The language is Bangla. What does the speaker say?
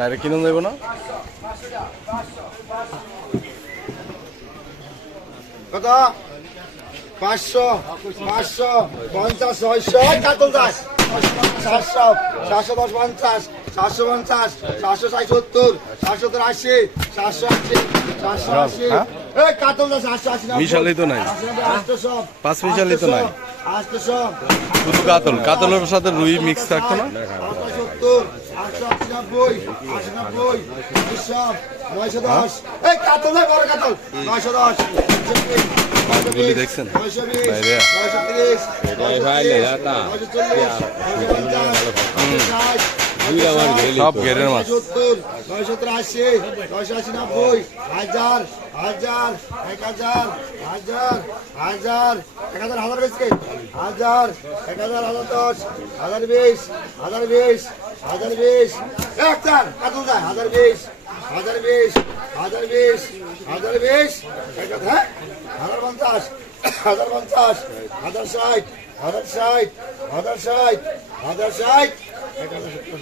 ডাইরেক্ট কিনে দেবো না কত পাঁচশো পাঁচশো পঞ্চাশ ছয়শো কাতল দাস সাতশো সাতশো দশ পঞ্চাশ সাতশো পঞ্চাশ সাতশো ষাট সত্তর সাতশো সত্তর আশি সাতশো আশি সাতশো আশি কাতল দাস আটশো আশি। মিশালি তো নাই। পাঁচ মিশালি তো নাই। শুধু কাতল। কাতলের সাথে রুই মিক্স থাকতো না? মাছগুলি দেখছেন? বাইরে। সব। ঘেরের মাছ। আশি নয়শো আশি নব্বই হাজার হাজার এক হাজার হাজার হাজার এক হাজার হাজার বেশি হাজার এক হাজার হাজার দশ হাজার বিশ হাজার বিশ হাজার বিশ। এক চার যায় হাজার বিশ হাজার বিশ হাজার বিশ হাজার বিশ। এক হাজার হ্যাঁ হাজার পঞ্চাশ হাজার পঞ্চাশ হাজার ষাট হাজার ষাট হাজার ষাট হাজার ষাট। এক হাজার সত্তর